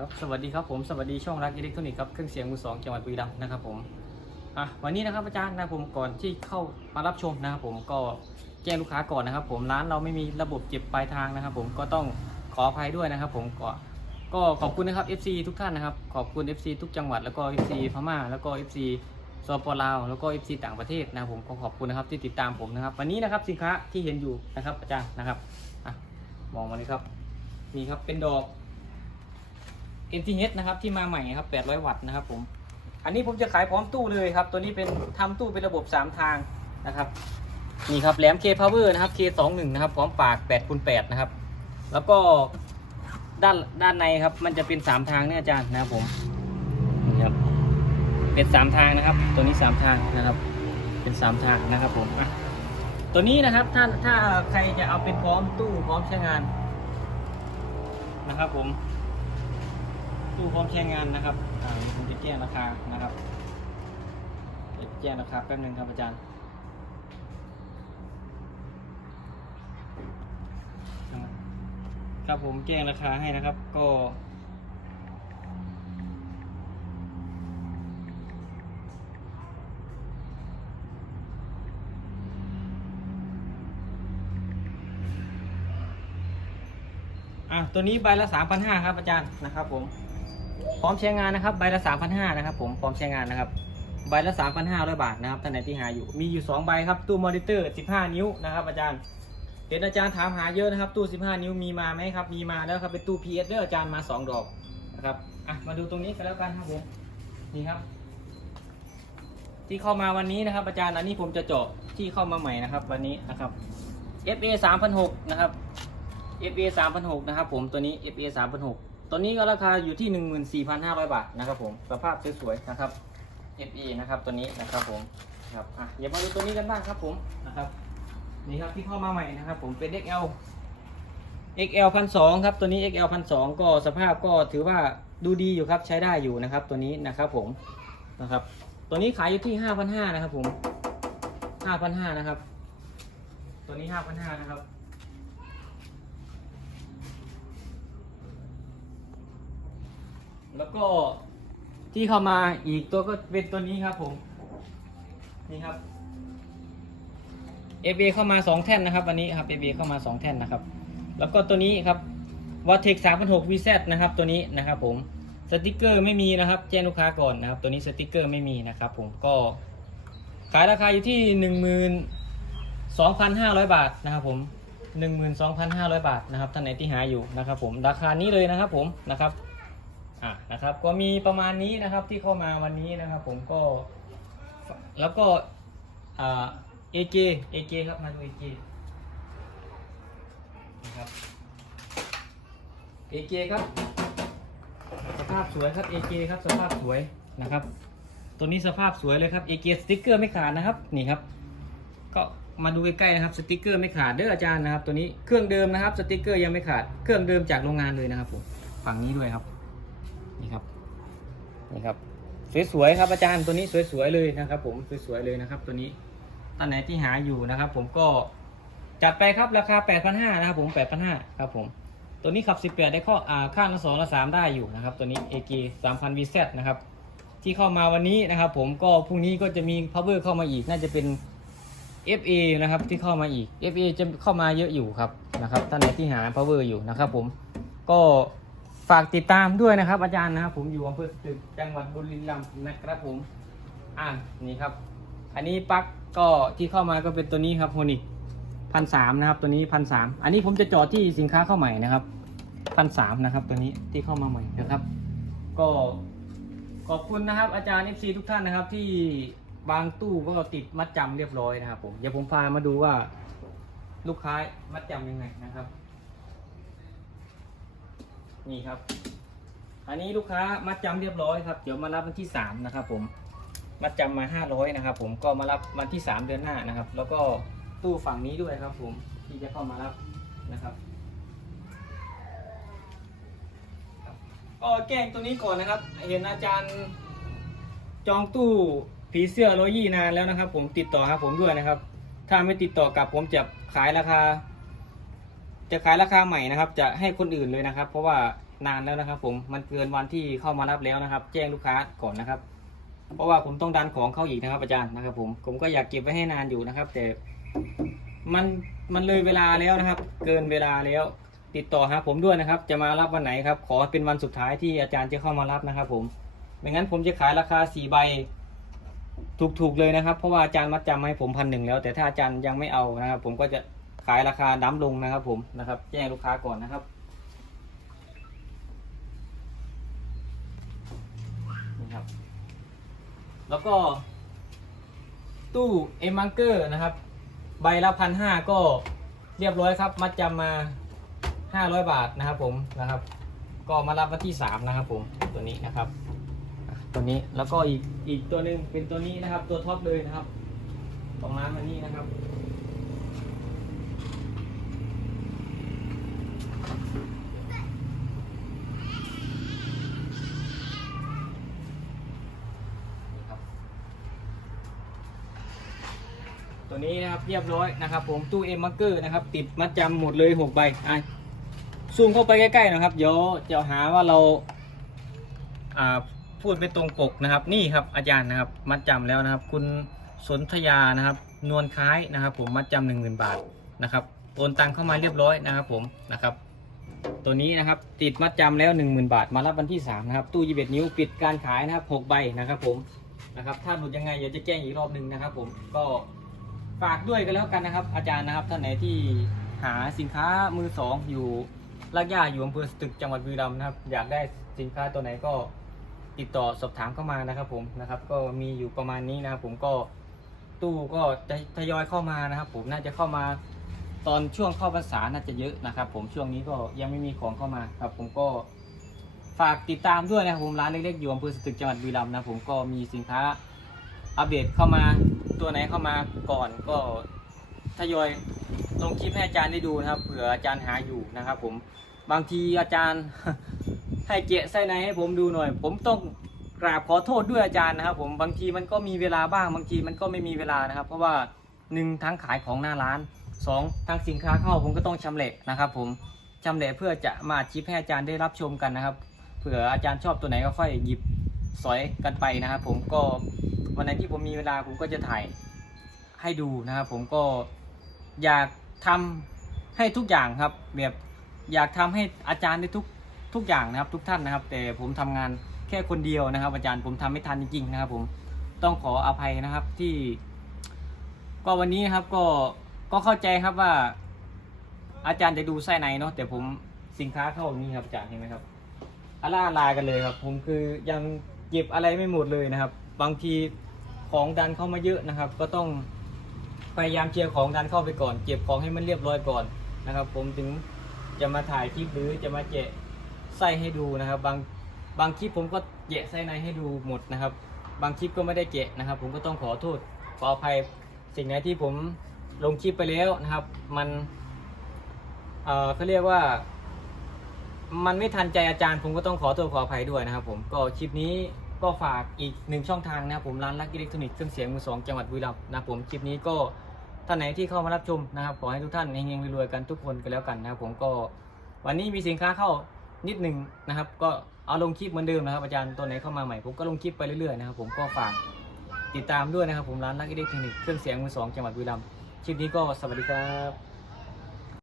ครับสวัสดีครับผมสวัสดีช่องรักอิเล็กทรอนิกส์ครับเครื่องเสียงมือสองจังหวัดบุรีรัมย์นะครับผมอะวันนี้นะครับอาจารย์นะผมก่อนที่เข้ามารับชมนะครับผมก็แจ้งลูกค้าก่อนนะครับ ผมร้านเราไม่มีระบบเก็บปลายทางนะครับ ผมก็ต้องขออภัยด้วยนะครับ ผมก็ก็ขอบคุณนะครับ FC ทุกท่านนะครับขอบคุณ FC ทุกจังหวัดแล้วก็ FC พม่าแล้วก็ FC สปปลาวแล้วก็ FC ต่างประเทศนะผมก็ขอบคุณนะครับที่ติดตามผมนะครับ วันนี้นะครับสินค้าที่เห็นอยู่นะครับอาจารย์นะครับอะมองมาเลยครับนี่ครับเป็นดอก NTH นะครับที่มาใหม่ครับ 800 วัตต์นะครับผม อันนี้ผมจะขายพร้อมตู้เลยครับ ตัวนี้เป็นทำตู้เป็นระบบ 3 ทางนะครับ นี่ครับแหลม K Power นะครับ K21 นะครับพร้อมปาก8คูณ8นะครับ แล้วก็ด้านด้านในครับ มันจะเป็น 3 ทางเนี่ยอาจารย์นะครับผมนี่ครับเป็น 3 ทางนะครับ ตัวนี้ 3 ทางนะครับ เป็น 3 ทางนะครับผมอะตัวนี้นะครับถ้าถ้าใครจะเอาเป็นพร้อมตู้พร้อมใช้งานนะครับผม ตู้พร้อมใช้งานนะครับอ่าผมจะแจ้งราคานะครับจะแจ้งราคาแป๊บนึงครับอาจารย์ครับผมแจ้งราคาให้นะครับ ก็อะตัวนี้ใบละ3,500ครับอาจารย์นะครับผม พร้อมใช้งานนะครับ ใบละ 3,500นะครับผมพร้อมใช้งานนะครับ ใบละ 3,500 บาทนะครับท่านไหนที่หาอยู่มีอยู่ 2 ใบครับตู้มอนิเตอร์ 15 นิ้วนะครับอาจารย์เห็นอาจารย์ถามหาเยอะนะครับตู้ 15 นิ้วมีมาไหมครับมีมาแล้วครับเป็นตู้ PS เด้ออาจารย์มา 2 ดอกนะครับอะมาดูตรงนี้กันแล้วกันครับผมนี่ครับ ที่เข้ามาวันนี้นะครับ อาจารย์อันนี้ผมจะเจาะที่เข้ามาใหม่นะครับ วันนี้นะครับ FA 3,600นะครับ FA 3,600นะครับผมตัวนี้ FA 3,600 ตัวนี้ก็ราคาอยู่ที่ 14,500 บาทนะครับผม สภาพสวยๆนะครับ FA นะครับตัวนี้นะครับผมครับอะเดี๋ยวมาดูตัวนี้กันบ้างครับผมนะครับ นี่ครับที่เข้ามาใหม่นะครับ ผมเป็น XL XL 1,200ครับตัวนี้ XL 1,200ก็สภาพก็ถือว่าดูดีอยู่ครับใช้ได้อยู่นะครับ ตัวนี้นะครับผมนะครับตัวนี้ขายอยู่ที่5,500นะครับผม5,500นะครับ ตัวนี้5,500นะครับ แล้วก็ที่เข้ามาอีกตัวก็เป็นตัวนี้ครับผม นี่ครับ FA เข้ามา 2 แท่นนะครับวันนี้ครับ FA เข้ามา 2 แท่นนะครับ แล้วก็ตัวนี้ครับ w a t e c 3,600 VZ นะครับตัวนี้นะครับผมสติกเกอร์ไม่มีนะครับแจ้งลูกค้าก่อนนะครับ ตัวนี้สติกเกอร์ไม่มีนะครับผมก็ขายราคาอยู่ที่ 12,500 บาทนะครับผม 12,500 บาทนะครับท่านไหนที่หาอยู่นะครับผมราคานี้เลยนะครับผมนะครับ อะนะครับ ก็มีประมาณนี้นะครับที่เข้ามาวันนี้นะครับ ผมก็แล้วก็อ่า AJ AJ ครับมาดู AJ นะครับ AJ ครับ สภาพสวยครับ AJ ครับสภาพสวยนะครับ ตัวนี้สภาพสวยเลยครับ AJ สติ๊กเกอร์ไม่ขาดนะครับนี่ครับ ก็มาดูใกล้ๆนะครับสติ๊กเกอร์ไม่ขาดเด้ออาจารย์นะครับ ตัวนี้เครื่องเดิมนะครับสติ๊กเกอร์ยังไม่ขาดเครื่องเดิมจากโรงงานเลยนะครับผมฝั่งนี้ด้วยครับ นี่ครับนี่ครับ สวยๆครับอาจารย์ตัวนี้สวยๆเลยนะครับ ผมสวยๆเลยนะครับ ตัวนี้ท่านไหนที่หาอยู่นะครับ ผมก็จัดไปครับราคา 8,500นะครับผม8,500ครับผมตัวนี้ขับ 18 ได้ข้ออ่าข้างละ2ละ3ได้อยู่นะครับ ตัวนี้ AG 3,000 VZ นะครับ ที่เข้ามาวันนี้นะครับ ผมก็พรุ่งนี้ก็จะมี power เข้ามาอีกน่าจะเป็น FA นะครับที่เข้ามาอีก FA จะเข้ามาเยอะอยู่ครับนะครับท่านไหนที่หา power อยู่นะครับ ผมก็ ฝากติดตามด้วยนะครับ อาจารย์นะครับผมอยู่อำเภอสตึกจังหวัดบุรีรัมย์นะครับผม อ่านี่ครับ อันนี้ปลั๊กก็ที่เข้ามาก็เป็นตัวนี้ครับโฮนิกพันสามนะครับ ตัวนี้พันสามอันนี้ผมจะจอดที่สินค้าเข้าใหม่นะครับพันสามนะครับ ตัวนี้ที่เข้ามาใหม่นะครับ ก็ขอบคุณนะครับ อาจารย์ FC ทุกท่านนะครับ ที่บางตู้ก็ติดมัดจำเรียบร้อยนะครับผมเดี๋ยวผมพามาดูว่าลูกค้ามัดจำยังไงนะครับ นี่ครับ อันนี้ลูกค้ามัดจำเรียบร้อยครับ เดี๋ยวมารับวันที่สามนะครับผม มัดจำมาห้าร้อยนะครับผม ก็มารับวันที่สามเดือนหน้านะครับ แล้วก็ตู้ฝั่งนี้ด้วยครับผม ที่จะเข้ามารับนะครับก็แจ้งตัวนี้ก่อนนะครับ เห็นอาจารย์จองตู้ผีเสื้อโรยี่นานแล้วนะครับ ผมติดต่อครับผมด้วยนะครับ ถ้าไม่ติดต่อกลับผมจะขายราคา จะขายราคาใหม่นะครับ จะให้คนอื่นเลยนะครับ เพราะว่านานแล้วนะครับ ผมมันเกินวันที่เข้ามารับแล้วนะครับ แจ้งลูกค้าก่อนนะครับ เพราะว่าผมต้องดันของเข้าอีกนะครับ อาจารย์นะครับ ผมผมก็อยากเก็บไว้ให้นานอยู่นะครับ แต่มันมันเลยเวลาแล้วนะครับ เกินเวลาแล้ว ติดต่อหาผมด้วยนะครับ จะมารับวันไหนครับ ขอเป็นวันสุดท้ายที่อาจารย์จะเข้ามารับนะครับ ผมไม่งั้นผมจะขายราคาสี่ใบถูกๆเลยนะครับ เพราะว่าอาจารย์มัดจำให้ผมพันหนึ่งแล้ว แต่ถ้าอาจารย์ยังไม่เอานะครับ ผมก็จะายราคาดั้มลงนะครับ ผมนะครับ แจ้งลูกค้าก่อนนะครับนี่ครับ แล้วก็ตู้เอ็มังเกอร์นะครับ ใบละพันห้าก็เรียบร้อยครับ มัดจำมาห้าร้อยบาทนะครับ ผมนะครับ ก็มารับวันที่สามนะครับ ผมตัวนี้นะครับตัวนี้แล้วก็อีกอีกตัวหนึ่งเป็นตัวนี้นะครับ ตัวท็อปเลยนะครับของร้านมันนี่นะครับ นี่ครับ ตัว นี้นะครับเรียบร้อยนะครับ ผมตู้เอ็มมาร์เกอร์นะครับ ติดมัดจำหมดเลยหกใบอะซูมเข้าไปใกล้ๆนะครับ เดี๋ยวจะหาว่าเราอ่าพูดไปตรงปกนะครับ นี่ครับอาจารย์นะครับ มัดจำแล้วนะครับ คุณสนธยานะครับ นวลคล้ายนะครับ ผมมัดจำหนึ่งหมื่นบาทนะครับโอนตังเข้ามาเรียบร้อยนะครับ ผมนะครับ ตัวนี้นะครับ ติดมัดจำแล้วหนึ่งหมื่นบาท มารับวันที่สามนะครับตู้ยีเบ็ดนิ้วปิดการขายนะครับหกใบนะครับ ผมนะครับ ถ้าหลุดยังไงเดี๋ยวจะแจ้งอีกรอบหนึ่งนะครับ ผมก็ ฝากด้วยกันแล้วกันนะครับ อาจารย์นะครับท่านไหนที่หาสินค้ามือสองอยู่ลากย่าอยู่อำเภอสตึกจังหวัดบุรีรัมย์นะครับ อยากได้สินค้าตัวไหนก็ติดต่อสอบถามเข้ามานะครับ ผมนะครับ ก็มีอยู่ประมาณนี้นะครับผมก็ตู้ก็จะทยอยเข้ามานะครับ ผมน่าจะเข้ามาตอนช่วงเข้าภาษาน่าจะเยอะนะครับ ผมช่วงนี้ก็ยังไม่มีของเข้ามาครับ ผมก็ฝากติดตามด้วยนะครับผมร้านเล็กๆอยู่อำเภอสตึกจังหวัดบุรีรัมย์นะผมก็มีสินค้าอัปเดตเข้ามา ตัวไหนเข้ามาก่อนก็ทยอยลงคลิปให้อาจารย์ได้ดูนะครับ เผื่ออาจารย์หาอยู่นะครับ ผมบางทีอาจารย์ให้เจาะไส้ในให้ผมดูหน่อย ผมต้องกราบขอโทษด้วยอาจารย์นะครับ ผมบางทีมันก็มีเวลาบ้างบางทีมันก็ไม่มีเวลานะครับ เพราะว่าหนึ่งทั้งขายของหน้าร้านสองทั้งสินค้าเข้าผมก็ต้องชำเละนะครับ ผมชำเละเพื่อจะมาชิปให้อาจารย์ได้รับชมกันนะครับ เผื่ออาจารย์ชอบตัวไหนก็ค่อยหยิบสอยกันไปนะครับ ผมก็ วันไหนที่ผมมีเวลาผมก็จะถ่ายให้ดูนะครับ ผมก็อยากทำให้ทุกอย่างครับ แบบอยากทำให้อาจารย์ได้ทุกทุกอย่างนะครับ ทุกท่านนะครับ แต่ผมทำงานแค่คนเดียวนะครับ อาจารย์ผมทำไม่ทันจริงๆนะครับ ผมต้องขออภัยนะครับที่ ก็วันนี้นะครับก็ก็เข้าใจครับว่า อาจารย์จะดูไส้ในเนาะแต่ผมสินค้าเข้าอย่างนี้ครับอาจารย์เห็นไหมครับอาล่าลากันเลยครับ ผมคือยังเก็บอะไรไม่หมดเลยนะครับ บางที ของดันเข้ามาเยอะนะครับ ก็ต้องพยายามเชียร์ของดันเข้าไปก่อน เก็บของให้มันเรียบร้อยก่อนนะครับ ผมถึงจะมาถ่ายคลิปหรือจะมาแกะไส้ให้ดูนะครับ บางบางคลิปผมก็แกะไส้ในให้ดูหมดนะครับ บางคลิปก็ไม่ได้แกะนะครับ ผมก็ต้องขอโทษขออภัยสิ่งไหนที่ผมลงคลิปไปแล้วนะครับ มันเอ่อเขาเรียกว่า มันไม่ทันใจอาจารย์ ผมก็ต้องขอโทษขออภัยด้วยนะครับ ผมก็คลิปนี้ ก็ฝากอีกหนึ่งช่องทางนะครับผมร้านลักอิเล็กทรอนิกส์เครื่องเสียงมือสองจังหวัดบุรีรัมย์นะครับผมคลิปนี้ก็ท่านไหนที่เข้ามารับชมนะครับขอให้ทุกท่านเฮงๆรวยๆกันทุกคนกันแล้วกันนะครับผมก็วันนี้มีสินค้าเข้านิดหนึ่งนะครับ ก็เอาลงคลิปเหมือนเดิมนะครับอาจารย์ตัวไหนเข้ามาใหม่ผมก็ลงคลิปไปเรื่อยๆนะครับผมก็ฝากติดตามด้วยนะครับผมร้านลักอิเล็กทรอนิกส์เครื่องเสียงมือสองจังหวัดบุรีรัมย์คลิปนี้ก็สวัสดีครับ